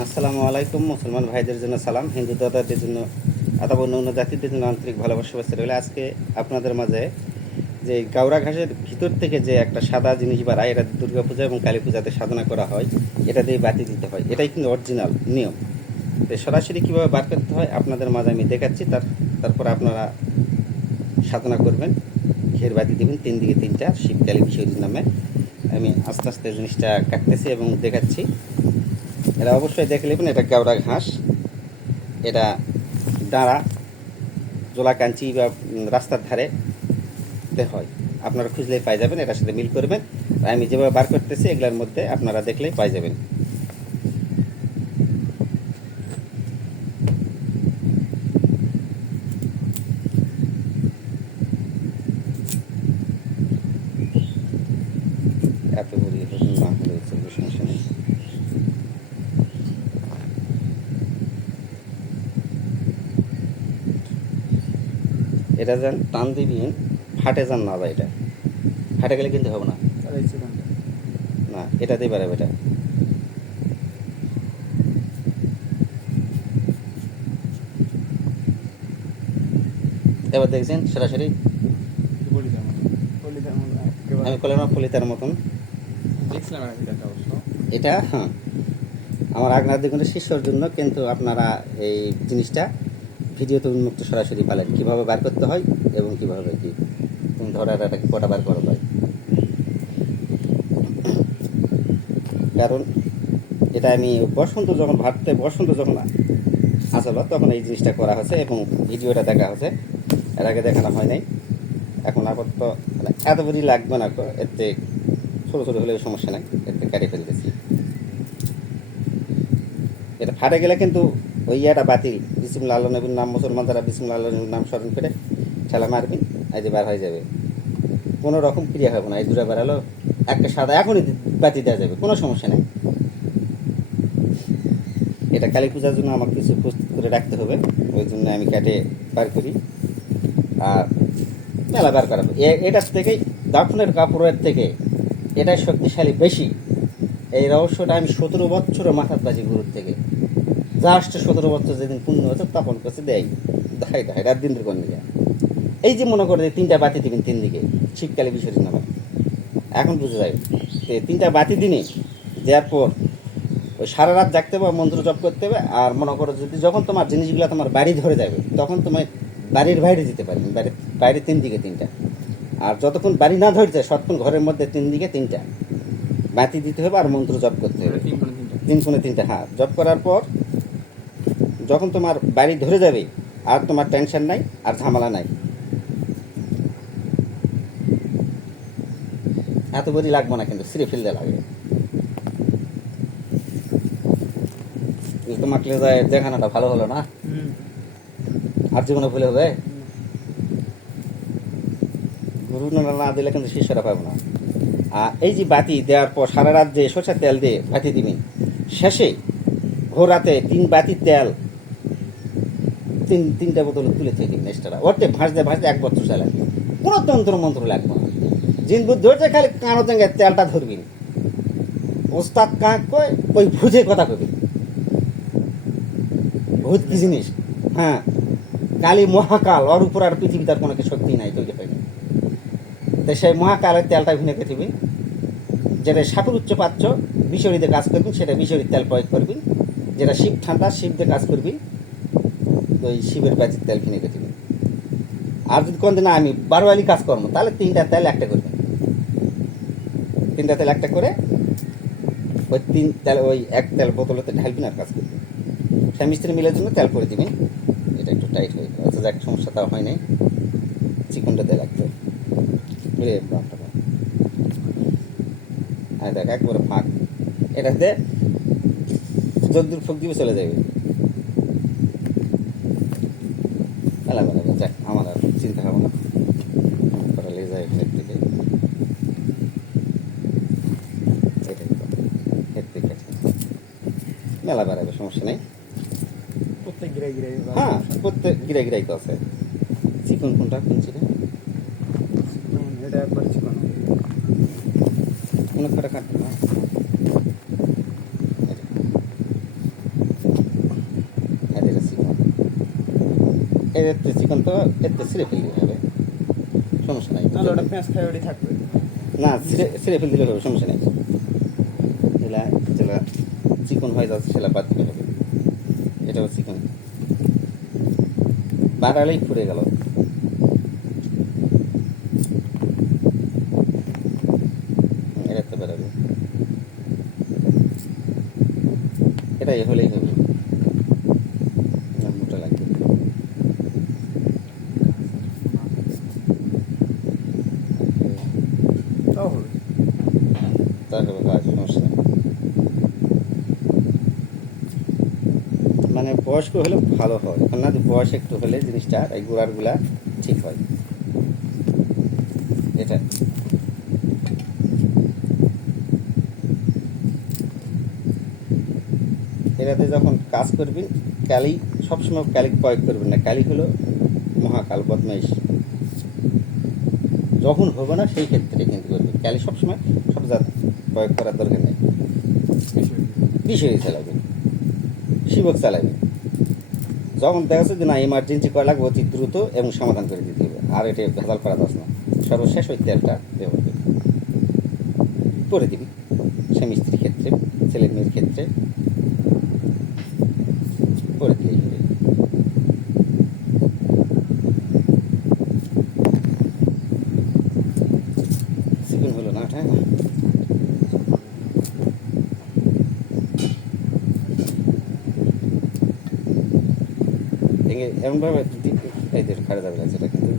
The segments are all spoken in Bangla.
আসসালামু আলাইকুম, মুসলমান ভাইদের জন্য সালাম, হিন্দু দাদাদের জন্য অথবা অন্য অন্য জাতিদের জন্য আন্তরিক ভালোবাসা বাসা রইলে। আজকে আপনাদের মাঝে যে গাওরা ঘাসের ভিতর থেকে যে একটা সাদা জিনিস বাড়ায় এটা দুর্গা পূজা এবং কালী পূজাতে সাধনা করা হয়, এটা দিয়ে বাতি দিতে হয়। এটাই কিন্তু অরিজিনাল নিয়ম। তো সরাসরি কীভাবে বার করতে হয়, আপনাদের মাঝে আমি দেখাচ্ছি। তার, তারপর আপনারা সাধনা করবেন। ঘের বাতি দিবেন, তিন দিকে তিনটা শিবকালী বিশ্বজিৎ নামে। আমি আস্তে আস্তে জিনিসটা কাটতেছি এবং দেখাচ্ছি। এটা অবশ্যই দেখে নেবেন, এটা গাওড়া ঘাস। এটা দাঁড়া জোলা কাঞ্চি বা রাস্তার ধারে হয়। আপনারা খুঁজলেই পাই যাবেন, এটার সাথে মিল করবেন। আমি যেভাবে বার করতেছি, এগুলোর মধ্যে আপনারা দেখলেই পাই যাবেন। এত বড়ি না হলে চলবে সমস্যা নেই এটা যেন টান দিবি ফাটে যান না এটা। ফাটে গেলে কিন্তু হবে না। না এটাতেই পারবে এটা। এবার দেখছেন সরাসরি? আমি করলাম না ফলিতার মতন। এটা হ্যাঁ। আমার আগনার শিষ্যর জন্য কিন্তু আপনারা এই জিনিসটা ভিডিওতে উন্মুক্ত সরাসরি পালেন। কীভাবে বার করতে হয় এবং কীভাবে কি ধরার এটাকে কটা বার করা হয়? কারণ এটা আমি বসন্ত যখন ভাবতে, বসন্ত যখন আসলো, তখন এই জিনিসটা করা হয়েছে এবং ভিডিওটা দেখা হয়েছে। এর আগে দেখানো হয় নাই। এখন আপাতত মানে এত বড়ি লাগবে না এতে ছোটো ছোটো হলেও সমস্যা নাই এতে কাটে ফেলতেছি। এটা ফাটে গেলে কিন্তু ওই ইয়েটা বাতিল বিসিম আল্লাহ নবীর নাম, মুসলমান তারা বিসিম আল্লাহ নবীর নাম স্মরণ করে ঠেলা মারবি, আজ বার হয়ে যাবে। কোনো রকম ক্রিয়া হবে না, এই দূরে বেড়ালো একটা সাদা, এখনই বাতি দেওয়া যাবে, কোনো সমস্যা নেই। এটা কালী পূজার জন্য আমাকে কিছু প্রস্তুত করে রাখতে হবে, ওই জন্য আমি কেটে বার করি। আর মেলা বার করা হবে। এ- এটার থেকেই, দাফনের কাপড়ের থেকে এটাই শক্তিশালী বেশি। এই রহস্যটা আমি সতেরো বছরের মাথার বাজি গুরুর থেকে। জাস্ট সতেরো বছর যেদিন পূর্ণ হচ্ছে তখন কাছে দেয় দেখাই দেখাই রাত দিন করে নিয়ে এই যে মনে করে তিনটা বাতি দিবেন তিন দিকে শীতকালে বিসর্জন নামে এখন বুঝে যায় তিনটা বাতি দিনে দেওয়ার পর ওই সারা রাত জাগতে হবে মন্ত্র জপ করতে হবে আর মনে করো যদি যখন তোমার জিনিসগুলো তোমার বাড়ি ধরে যাবে তখন তোমার বাড়ির বাইরে যেতে পারবে বাড়ির বাইরে তিন দিকে তিনটা। আর যতক্ষণ বাড়ি না ধরছে সতক্ষণ ঘরের মধ্যে তিন দিকে তিনটা। বাতি দিতে হবে আর মন্ত্র জপ করতে হবে। তিন কোণে তিনটা। হ্যাঁ জব করার পর যখন তোমার বাড়ি ধরে যাবে আর তোমার টেনশন নাই আর ঝামেলা নাই। এত বড়ি লাগবে না কিন্তু সিঁড়ে ফেলতে লাগে। এই তোমার ক্লেজায় দেখানোটা ভালো হলো না? আর জীবনে ভুলে হবে? গুরু না না দিলে কিন্তু শিষ্যরা পাবো না। আর এই যে বাতি দেওয়ার পর সারা রাত যে সরষের তেল দিয়ে বাতি দিবি শেষে ভোর রাতে তিন বাতির তেল তিন তিনটা বোতল তুলে থেকে নেক্সটরা ওরতে ভাঁজতে ভাঁজতে এক বছর চালাবি কোনো তন্ত্র মন্ত্র লাগবে না। জিন বুদ্ধি হচ্ছে খালি কানো তেঙ্গে তেলটা ধরবি। ওস্তাদ কাক কয়, ওই ভুজে কথা কবি। ভূত কি জিনিস? হ্যাঁ। কালী মহাকাল, ওর উপর আর পৃথিবী তার কোনো শক্তি নাই, তৈরি হয়নি। তো সেই মহাকালের তেলটা ভিনে দিবি যেটা সাপুর উচ্চ পাচ্ছ বিশরীতে কাজ করবি, সেটা বিশরীর তেল প্রয়োগ করবি। যেটা শিব ঠান্ডা শিব দিয়ে কাজ করবি। ওই শিবের বাজির তেল কিনে দিবি আর যদি কোন দিন আমি বারো আলি কাজ করব, তাহলে তিনটা তেল একটা করবে তিনটা তেল একটা করে ওই তিন তেল, ওই এক তেল বোতলতে ঢালবি না আর কাজ করবি। স্বামী স্ত্রী মিলের জন্য তেল করে দিবি। এটা একটু টাইট হয়ে গেল। অথচ এক সমস্যা তাও হয় নাই। চিকনটা বাপরে বাপ। আর দেখ, একবারে ফাঁক। এটাতে যদ্দূর ফুক দিবে চলে যাবে। বেলা বেলা যাক আমার আর চিন্তা হবে না। করা লেগে যায় হেড থেকে এটাই তো, হেড থেকে মেলা বেড়াবে সমস্যা নেই। প্রত্যেক গিরে গিরে হ্যাঁ প্রত্যেক গিরা গিরাই তো আছে। চিকন কোনটা কোন চিকন? এটা একবার ছিল না অনেক করে কাটতে না? এর একটু চিকন তো একটু ছিঁড়ে ফেললে হবে সমস্যা নাই। তাহলে ওটা পেঁয়াজ খাই ওটি থাকবে। না ছিঁড়ে ছিঁড়ে ফেল দিলে হবে সমস্যা নেই। যেটা যেটা চিকন হয়ে যাচ্ছে সেটা বাদ দিলে হবে। এটাও চিকন। বাড়ালেই ফুরে গেল। এটা তো বেরোবে এটা হলেই হবে না, মোটা লাগবে তাও তারপরে কাজ সমস্যা মানে বয়স্ক হলে ভালো হয় কারণ না বয়স একটু হলে জিনিসটা, এই গোড়ারগুলা ঠিক হয়। এটা। এটাতে যখন কাজ করবেন ক্যালি, সবসময় ক্যালি প্রয়োগ করবেন না। ক্যালি হলো মহাকাল, বদমাইশ। যখন হবে না, সেই ক্ষেত্রে কিন্তু করবেন ক্যালি সবসময় সব জাত প্রয়োগ করার দরকার নেই। বিষয় চালাবেন শিবক চালাবেন যখন দেখা যাচ্ছে যে না ইমার্জেন্সি করা লাগবে, অতি দ্রুত এবং সমাধান করে দিতে হবে। আর এটা ভেজাল করা যাচ্ছে না। সর্বশেষ ওই তেলটা ব্যবহার করবে করে দিবি। স্বামী স্ত্রীর ক্ষেত্রে, ছেলে মেয়ের ক্ষেত্রে। করে হবে চিকন হলো না হ্যাঁ ভেঙে এমনভাবে এই যে খাড়ে যাবে না সেটা কিন্তু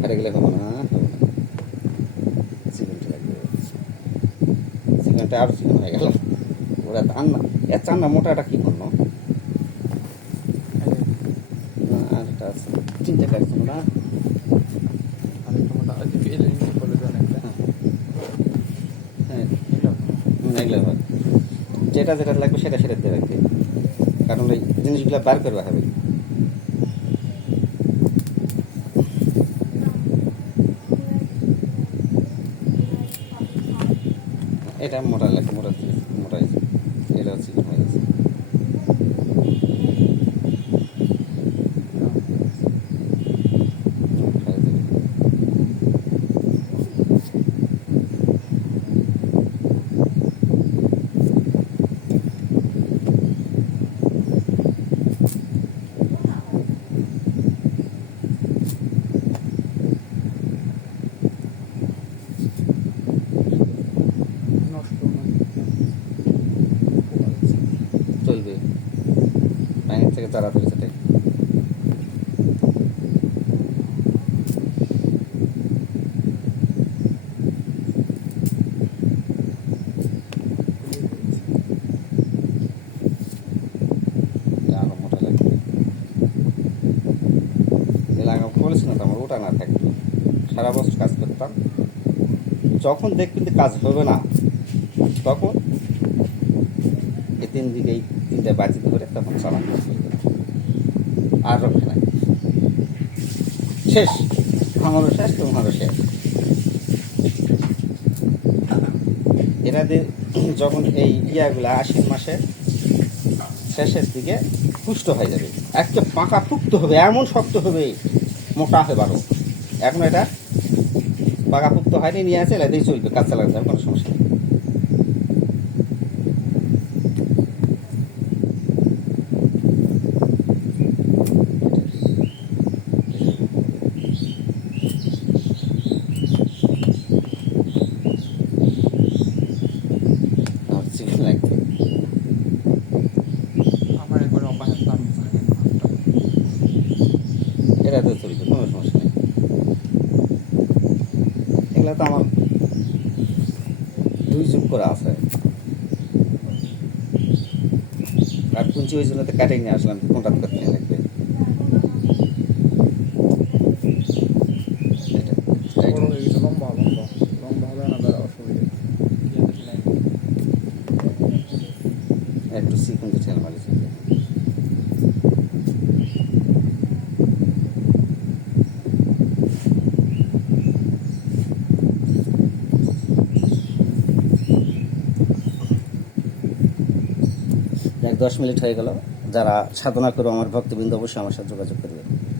খাড়ে গেলে হবে না হবে না। চিকনটা লাগবে। চিকনটা আরও চিকন হয়ে গেল। ওরা চান্না এর চান্না মোটাটা কি করল? না আর একটা আছে। তিনটে কাটছো না? যেটা যেটা লাগবে সেটা সেটা দিয়ে রাখবে। কারণ ওই জিনিসগুলো বার করবে হবে এটা মোটা লাগে মোটা দিয়ে মোটা হয়েছে এটা হচ্ছে কি হয়ে গেছে খাই দিবি। নষ্ট না চলবে বাইরের থেকে তাড়াতাড়ি সেটাই আরও মোটা লাগবে এলাকা তো আমার, ওটা না থাকতো। সারা বছর কাজ করতাম। যখন দেখবেন যে কাজ হবে না, তখন এই তিন দিকে এই তিনটা বাজিত করে তখন চালান। আর রক্ষে নাই। শেষ। আমারও শেষ তোমারও শেষ। এরা যখন এই ইয়াগুলা আশ্বিন মাসে শেষের দিকে পুষ্ট হয়ে যাবে, একটা পাকা পুক্ত হবে, এমন শক্ত হবে, মোটা হবে বারো। এখন এটা পাকা পুক্ত হয়নি, নিয়ে আছে, এলাকাতেই চলবে, কাজ চালাতে কোনো সমস্যা নেই আমার চিকেন লাগবে আমার একবার অপায় আমি জানি এটা তো চলবে কোনো সমস্যা নেই এগুলো তো আমার দুই যুগ করে আছে আর কুঞ্চি ওই জন্য তো কাটে নিয়ে আসলাম কন্ট্যাক্ট করতে লাগবে এটা বড় হয়ে গেছে লম্বা লম্বা লম্বা হবে না দ্বারা অসুবিধা একটু চিকন যে ঠেল মালিশ হবে। যাক দশ মিনিট হয়ে গেল। যারা সাধনা করো আমার ভক্তবৃন্দ অবশ্যই আমার সাথে যোগাযোগ করবে।